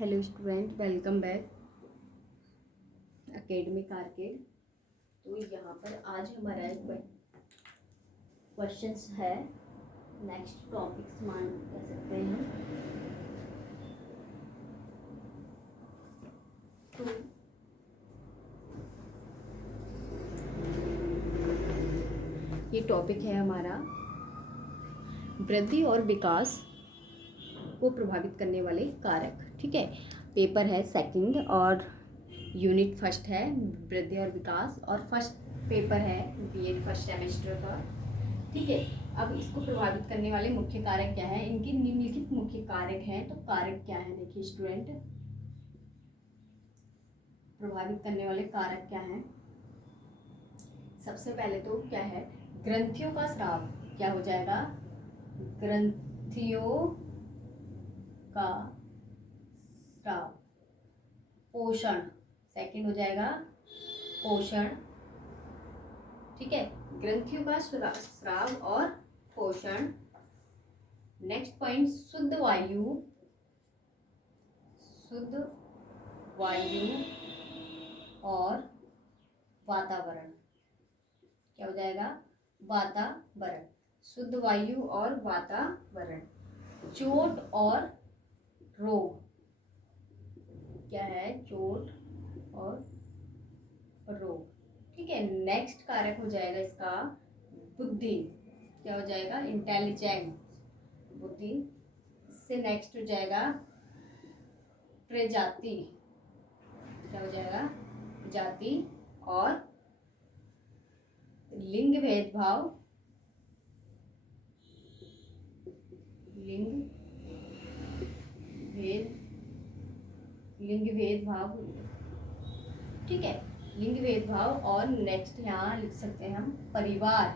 Hello student, welcome back academic arcade. तो यहाँ पर आज हमारा एक क्वेश्चंस है, नेक्स्ट टॉपिक्स मान कह सकते हैं। तो ये टॉपिक है हमारा वृद्धि और विकास को प्रभावित करने वाले कारक। ठीक है, पेपर है सेकंड और यूनिट फर्स्ट है वृद्धि और विकास, और फर्स्ट पेपर है बीएड फर्स्ट सेमेस्टर का। ठीक है, अब इसको प्रभावित करने वाले मुख्य कारक क्या है, इनके निम्नलिखित मुख्य कारक हैं। तो कारक क्या है, देखिए स्टूडेंट, प्रभावित करने वाले कारक क्या हैं। सबसे पहले तो क्या है, ग्रंथियों का स्राव। क्या हो जाएगा, ग्रंथियों का स्राव। पोषण, सेकंड हो जाएगा पोषण। ठीक है, ग्रंथियों का स्राव और पोषण। नेक्स्ट पॉइंट, शुद्ध वायु। शुद्ध वायु और वातावरण। क्या हो जाएगा, वातावरण। शुद्ध वायु और वातावरण। चोट और रोग। क्या है, चोट और रोग। ठीक है, नेक्स्ट कारक हो जाएगा इसका बुद्धि। क्या हो जाएगा, इंटेलिजेंस, बुद्धि। इससे नेक्स्ट हो जाएगा प्रजाति। क्या हो जाएगा, जाति। और लिंग भेदभाव। लिंग भेदभाव। ठीक है, लिंग भेदभाव। और नेक्स्ट यहाँ लिख सकते हैं हम परिवार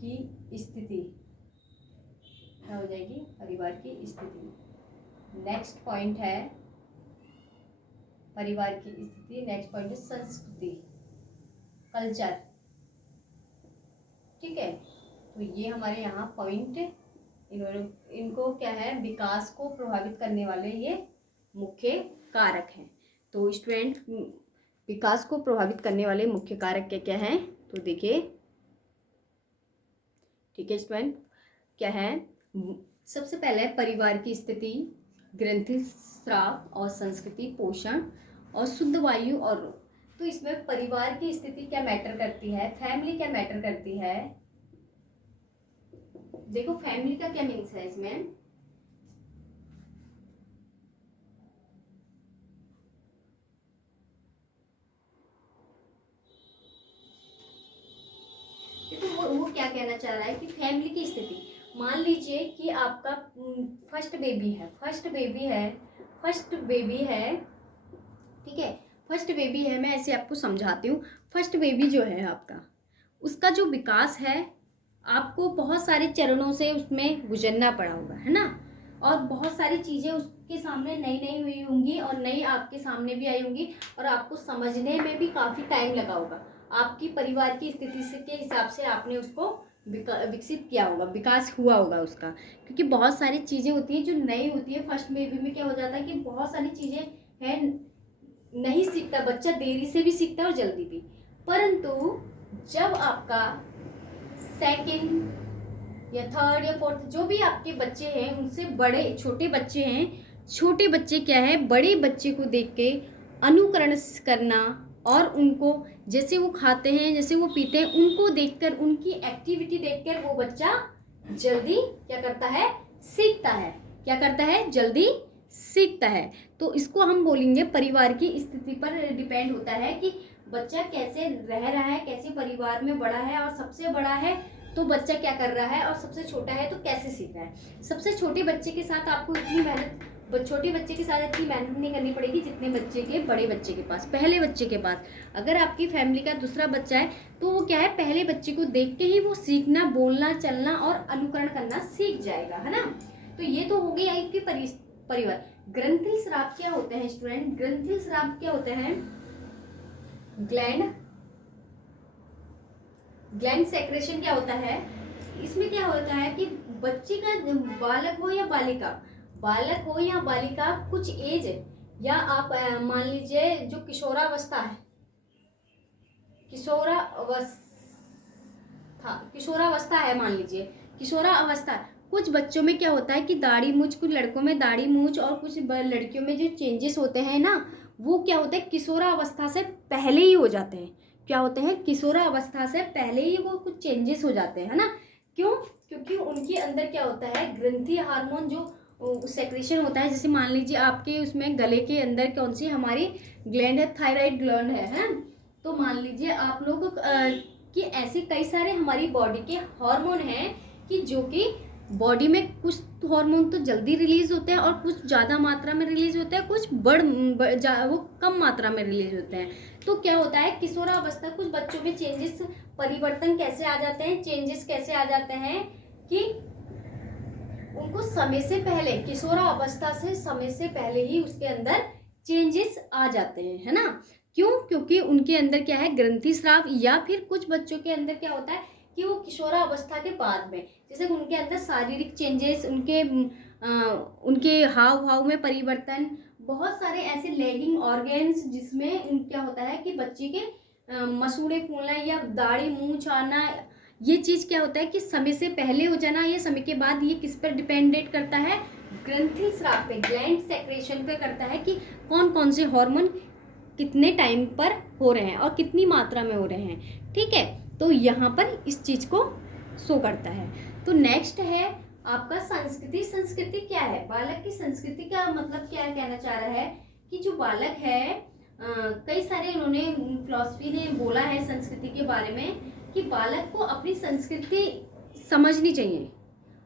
की स्थिति। क्या हो जाएगी, परिवार की स्थिति। नेक्स्ट पॉइंट है परिवार की स्थिति। नेक्स्ट पॉइंट है संस्कृति, कल्चर। ठीक है, तो ये हमारे यहाँ पॉइंट, इनको क्या है, विकास को प्रभावित करने वाले ये मुख्य कारक हैं। तो स्टूडेंट, विकास को प्रभावित करने वाले मुख्य कारक क्या क्या हैं, तो देखिए। ठीक है स्टूडेंट, क्या है, सबसे पहले परिवार की स्थिति, ग्रंथि स्राव और संस्कृति, पोषण और शुद्ध वायु और रोग। तो इसमें परिवार की स्थिति क्या मैटर करती है, फैमिली क्या मैटर करती है। देखो फैमिली का क्या मीन्स है इसमें। देखो वो क्या कहना चाह रहा है कि फैमिली की स्थिति, मान लीजिए कि आपका फर्स्ट बेबी है। ठीक है, फर्स्ट बेबी है, मैं ऐसे आपको समझाती हूँ। फर्स्ट बेबी जो है आपका, उसका जो विकास है, आपको बहुत सारे चरणों से उसमें गुजरना पड़ा होगा, है ना। और बहुत सारी चीज़ें उसके सामने नई नई हुई होंगी और नई आपके सामने भी आई होंगी, और आपको समझने में भी काफ़ी टाइम लगा होगा। आपकी परिवार की स्थिति से के हिसाब से आपने उसको विकसित किया होगा, विकास हुआ होगा उसका। क्योंकि बहुत सारी चीज़ें होती हैं जो नई होती है। फर्स्ट बेबी में क्या हो जाता है कि बहुत सारी चीज़ें हैं, नहीं सीखता बच्चा, देरी से भी सीखता है और जल्दी भी। परंतु जब आपका सेकंड या थर्ड या फोर्थ, जो भी आपके बच्चे हैं, उनसे बड़े छोटे बच्चे हैं, छोटे बच्चे क्या है, बड़े बच्चे को देख के अनुकरण करना, और उनको जैसे वो खाते हैं, जैसे वो पीते हैं, उनको देखकर, उनकी एक्टिविटी देखकर वो बच्चा जल्दी क्या करता है, सीखता है। क्या करता है, जल्दी सीखता है। तो इसको हम बोलेंगे परिवार की स्थिति पर डिपेंड होता है कि बच्चा कैसे रह रहा है, कैसे परिवार में बड़ा है, और सबसे बड़ा है तो बच्चा क्या कर रहा है, और सबसे छोटा है तो कैसे सीख रहा है। सबसे छोटे बच्चे के साथ आपको इतनी मेहनत, छोटे बच्चे के साथ इतनी मेहनत नहीं करनी पड़ेगी जितने बच्चे के बड़े बच्चे के पास, पहले बच्चे के पास। अगर आपकी फैमिली का दूसरा बच्चा है तो वो क्या है, पहले बच्चे को देख के ही वो सीखना, बोलना, चलना और अनुकरण करना सीख जाएगा, है ना। तो ये तो हो गई आपकी परिवार। ग्रंथिल स्राव क्या होते हैं स्टूडेंट, ग्रंथिल स्राव क्या होते हैं, ग्लैंड सेक्रेशन क्या होता है। इसमें क्या होता है कि बच्चे का, बालक हो या बालिका, बालक हो या बालिका, कुछ एज या आप मान लीजिए जो किशोरावस्था है, किशोरावस्था है, मान लीजिए किशोरावस्था, कुछ बच्चों में क्या होता है कि दाढ़ी मूंछ, कुछ लड़कों में दाढ़ी मूंछ और कुछ लड़कियों में जो चेंजेस होते हैं ना, वो क्या होता है किशोरावस्था से पहले ही हो जाते हैं। क्या होते हैं, किशोरावस्था से पहले ही वो कुछ चेंजेस हो जाते हैं, है ना। क्यों? क्योंकि उनके अंदर क्या होता है, ग्रंथि हार्मोन जो सेक्रेशन होता है। जैसे मान लीजिए आपके उसमें गले के अंदर कौन सी हमारी ग्लैंड है, थायराइड ग्लैंड है। तो मान लीजिए आप लोग कि ऐसे कई सारे हमारी बॉडी के हार्मोन हैं कि जो कि बॉडी में कुछ हार्मोन तो जल्दी रिलीज होते हैं और कुछ ज़्यादा मात्रा में रिलीज होते हैं, कुछ वो कम मात्रा में रिलीज होते हैं। तो क्या होता है, किशोरावस्था, कुछ बच्चों में चेंजेस, परिवर्तन कैसे आ जाते हैं, चेंजेस कैसे आ जाते हैं कि उनको समय से पहले, किशोरावस्था से समय से पहले ही उसके अंदर चेंजेस आ जाते हैं, है ना। क्यों? क्योंकि उनके अंदर क्या है, ग्रंथि स्राव, या फिर कुछ बच्चों के अंदर क्या होता है कि वो किशोरावस्था के बाद में, जैसे उनके अंदर शारीरिक चेंजेस, उनके हाव भाव में परिवर्तन, बहुत सारे ऐसे लैगिंग ऑर्गेन्स जिसमें क्या होता है कि बच्चे के मसूड़े फूलना या दाढ़ी मूंछ आना, ये चीज़ क्या होता है कि समय से पहले हो जाना या समय के बाद, ये किस पर डिपेंडेंट करता है, ग्रंथि स्राव पे, ग्लैंड सेक्रेशन पे करता है कि कौन कौन से हार्मोन कितने टाइम पर हो रहे हैं और कितनी मात्रा में हो रहे हैं, ठीक है। तो यहाँ पर इस चीज़ को शो करता है। तो नेक्स्ट है आपका संस्कृति। संस्कृति क्या है, बालक की संस्कृति का मतलब क्या कहना चाह रहा है कि जो बालक है, कई सारे इन्होंने फिलॉसफी ने बोला है संस्कृति के बारे में कि बालक को अपनी संस्कृति समझनी चाहिए।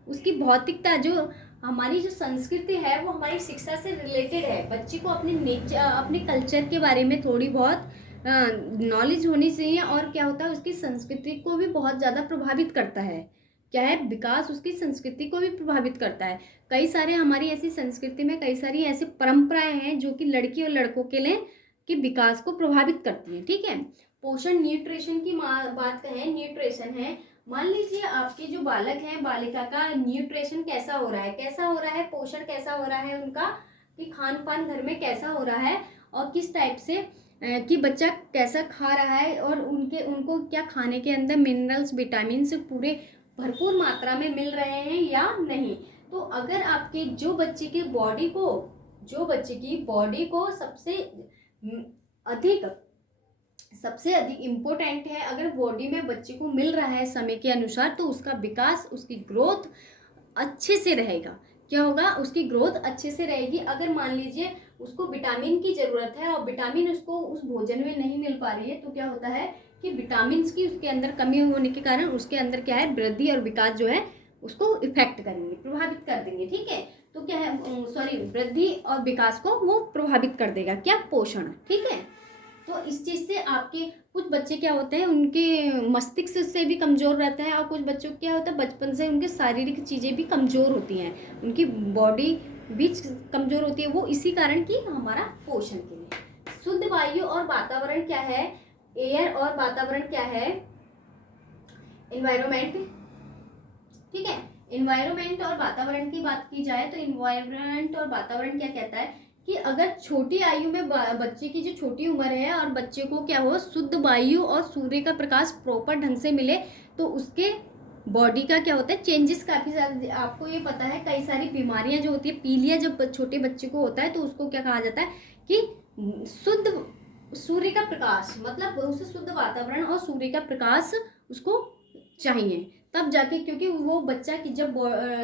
उसकी भौतिकता, जो हमारी जो संस्कृति है वो हमारी शिक्षा से रिलेटेड है। बच्चे को अपने नेचर, अपने कल्चर के बारे में थोड़ी बहुत नॉलेज होनी चाहिए। और क्या होता है, उसकी संस्कृति को भी बहुत ज़्यादा प्रभावित करता है। क्या है, विकास उसकी संस्कृति को भी प्रभावित करता है। कई सारे हमारी ऐसी संस्कृति में कई सारी ऐसी परंपराएं हैं जो कि लड़की और लड़कों के लिए के विकास को प्रभावित करती हैं, ठीक है। पोषण, न्यूट्रिशन की बात करें, न्यूट्रिशन है, मान लीजिए आपके जो बालक हैं, बालिका का न्यूट्रिशन कैसा हो रहा है, पोषण कैसा हो रहा है उनका, कि खान पान घर में कैसा हो रहा है और किस टाइप से कि बच्चा कैसा खा रहा है और उनको क्या खाने के अंदर मिनरल्स, विटामिन से पूरे भरपूर मात्रा में मिल रहे हैं या नहीं। तो अगर आपके जो बच्चे की बॉडी को सबसे अधिक इम्पोर्टेंट है, अगर बॉडी में बच्चे को मिल रहा है समय के अनुसार, तो उसका विकास, उसकी ग्रोथ अच्छे से रहेगा। क्या होगा, उसकी ग्रोथ अच्छे से रहेगी। अगर मान लीजिए उसको विटामिन की ज़रूरत है और विटामिन उसको उस भोजन में नहीं मिल पा रही है, तो क्या होता है कि विटामिन की उसके अंदर कमी होने के कारण उसके अंदर क्या है, वृद्धि और विकास जो है उसको इफेक्ट करेंगे, प्रभावित कर देंगे, ठीक है। तो क्या है, वृद्धि और विकास को वो प्रभावित कर देगा, क्या, पोषण, ठीक है। तो इस चीज़ से आपके कुछ बच्चे क्या होते हैं, उनके मस्तिष्क से भी कमज़ोर रहता है और कुछ बच्चों को क्या होता है, बचपन से उनके शारीरिक चीज़ें भी कमज़ोर होती हैं, उनकी बॉडी भी कमज़ोर होती है, वो इसी कारण कि हमारा पोषण के लिए। शुद्ध वायु और वातावरण क्या है, एयर और वातावरण क्या है, एनवायरमेंट, ठीक है। एनवायरमेंट और वातावरण की बात की जाए तो एनवायरमेंट और वातावरण क्या कहता है कि अगर छोटी आयु में बच्चे की जो छोटी उम्र है और बच्चे को क्या हो, शुद्ध वायु और सूर्य का प्रकाश प्रॉपर ढंग से मिले, तो उसके बॉडी का क्या होता है, चेंजेस काफ़ी ज़्यादा। आपको ये पता है कई सारी बीमारियां जो होती है, पीलिया जब छोटे बच्चे को होता है तो उसको क्या कहा जाता है कि शुद्ध सूर्य का प्रकाश, मतलब उसे शुद्ध वातावरण और सूर्य का प्रकाश उसको चाहिए, तब जाके, क्योंकि वो बच्चा की जब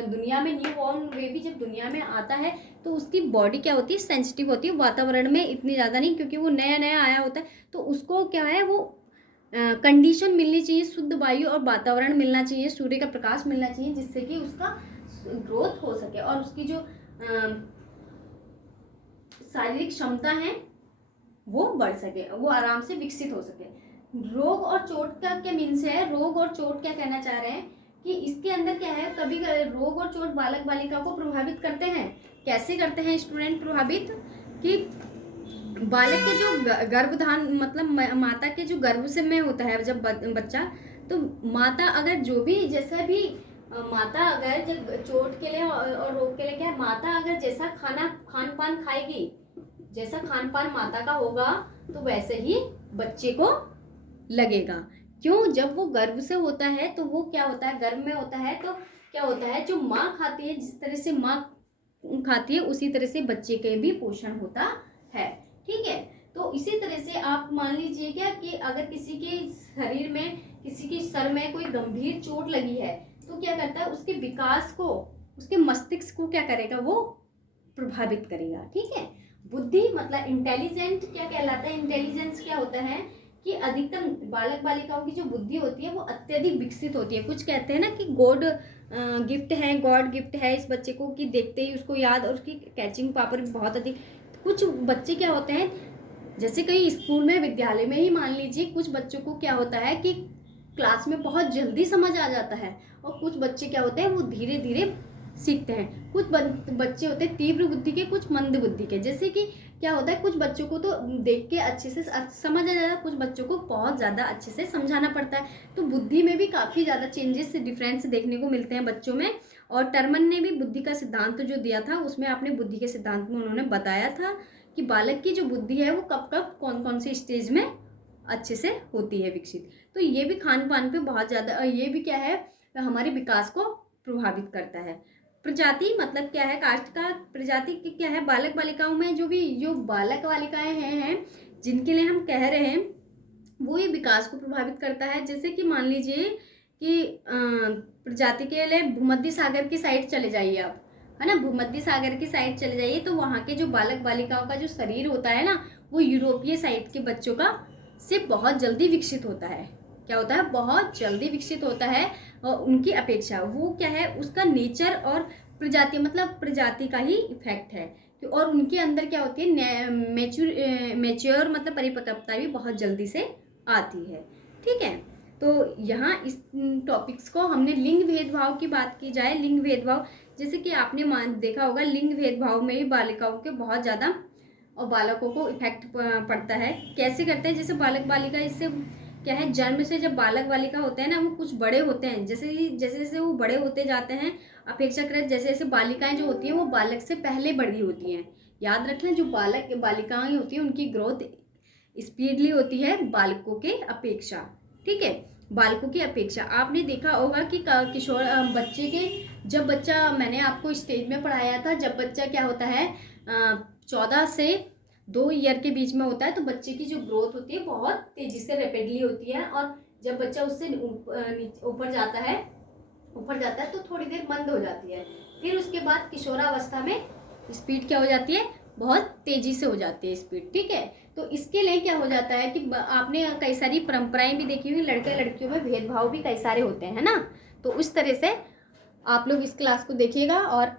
दुनिया में न्यू बॉर्न बेबी जब दुनिया में आता है तो उसकी बॉडी क्या होती है, सेंसिटिव होती है, वातावरण में इतनी ज़्यादा नहीं, क्योंकि वो नया नया आया होता है। तो उसको क्या है, वो कंडीशन मिलनी चाहिए, शुद्ध वायु और वातावरण मिलना चाहिए, सूर्य का प्रकाश मिलना चाहिए, जिससे कि उसका ग्रोथ हो सके और उसकी जो शारीरिक क्षमता है वो बढ़ सके, वो आराम से विकसित हो सके। रोग और चोट का क्या मीन्स है, रोग और चोट क्या कहना चाह रहे हैं कि इसके अंदर क्या है, कभी रोग और चोट बालक बालिका को प्रभावित करते हैं। कैसे करते हैं स्टूडेंट प्रभावित, कि बालक के जो गर्भधान, मतलब माता के जो गर्भ से में होता है जब बच्चा, तो माता अगर जो भी जैसा भी माता अगर जब चोट के लिए और रोग के लिए क्या है, माता अगर जैसा खान पान खाएगी, जैसा खान पान माता का होगा तो वैसे ही बच्चे को लगेगा। क्यों? जब वो गर्भ से होता है तो वो क्या होता है, गर्भ में होता है तो क्या होता है, जो माँ खाती है, जिस तरह से माँ खाती है उसी तरह से बच्चे के भी पोषण होता है। ठीक है, तो इसी तरह से आप मान लीजिए क्या कि अगर किसी के शरीर में, किसी के सर में कोई गंभीर चोट लगी है तो क्या करता है, उसके विकास को, उसके मस्तिष्क को क्या करेगा, वो प्रभावित करेगा। ठीक है, बुद्धि मतलब इंटेलिजेंट क्या कहलाता है, इंटेलिजेंस क्या होता है कि अधिकतम बालक बालिकाओं की जो बुद्धि होती है वो अत्यधिक विकसित होती है। कुछ कहते हैं ना कि गॉड गिफ्ट है इस बच्चे को, कि देखते ही उसको याद, और उसकी कैचिंग पावर भी बहुत अधिक। कुछ बच्चे क्या होते हैं, जैसे कई स्कूल में, विद्यालय में ही मान लीजिए, कुछ बच्चों को क्या होता है कि क्लास में बहुत जल्दी समझ आ जाता है, और कुछ बच्चे क्या होते हैं वो धीरे धीरे सीखते हैं। कुछ बच्चे होते हैं तीव्र बुद्धि के, कुछ मंद बुद्धि के। जैसे कि क्या होता है, कुछ बच्चों को तो देख के अच्छे से समझ आ जाता है, कुछ बच्चों को बहुत ज़्यादा अच्छे से समझाना पड़ता है। तो बुद्धि में भी काफ़ी ज़्यादा चेंजेस, डिफरेंस देखने को मिलते हैं बच्चों में। और टर्मन ने भी बुद्धि का सिद्धांत जो दिया था, उसमें आपने बुद्धि के सिद्धांत में उन्होंने बताया था कि बालक की जो बुद्धि है वो कब कब कौन कौन से स्टेज में अच्छे से होती है विकसित। तो ये भी खान पान पे बहुत ज़्यादा, ये भी क्या है, हमारे विकास को प्रभावित करता है। प्रजाति मतलब क्या है, कास्ट का प्रजाति क्या है, बालक बालिकाओं में जो बालक बालिकाएं हैं जिनके लिए हम कह रहे हैं, वो ये विकास को प्रभावित करता है। जैसे कि मान लीजिए कि प्रजाति के लिए भूमध्य सागर की साइड चले जाइए आप, है ना, भूमध्य सागर की साइड चले जाइए तो वहाँ के जो बालक बालिकाओं का जो शरीर होता है ना, वो यूरोपीय साइड के बच्चों का से बहुत जल्दी विकसित होता है। क्या होता है, बहुत जल्दी विकसित होता है उनकी अपेक्षा। वो क्या है, उसका नेचर और प्रजाति मतलब प्रजाति का ही इफेक्ट है। और उनके अंदर क्या होती है, मैच्योर मतलब परिपक्वता भी बहुत जल्दी से आती है। ठीक है, तो यहाँ इस टॉपिक्स को हमने लिंग भेदभाव की बात की जाए, लिंग भेदभाव, जैसे कि आपने देखा होगा लिंग भेदभाव में ही बालिकाओं के बहुत ज़्यादा और बालकों को इफेक्ट पड़ता है। कैसे करते हैं, जैसे बालक बालिका, इससे क्या है, जन्म से जब बालक बालिका होते हैं ना, वो कुछ बड़े होते हैं, जैसे जैसे वो बड़े होते जाते हैं, अपेक्षाकृत जैसे जैसे बालिकाएं जो होती हैं वो बालक से पहले बड़ी होती हैं। याद रखना, जो बालक बालिकाएं होती हैं उनकी ग्रोथ स्पीडली होती है बालकों के अपेक्षा। ठीक है, बालकों की अपेक्षा। आपने देखा होगा कि किशोर बच्चे के, जब बच्चा, मैंने आपको स्टेज में पढ़ाया था, जब बच्चा क्या होता है 14 से 2 ईयर के बीच में होता है, तो बच्चे की जो ग्रोथ होती है बहुत तेजी से रैपिडली होती है। और जब बच्चा उससे ऊपर जाता है तो थोड़ी देर मंद हो जाती है। फिर उसके बाद किशोरावस्था में स्पीड क्या हो जाती है, बहुत तेजी से हो जाती है स्पीड। ठीक है, तो इसके लिए क्या हो जाता है कि आपने कई सारी परंपराएं भी देखी हुई, लड़के लड़कियों में भेदभाव भी कई सारे होते हैं ना। तो उस तरह से आप लोग इस क्लास को देखिएगा और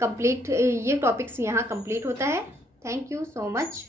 कंप्लीट, ये टॉपिक्स यहाँ कंप्लीट होता है। Thank you so much.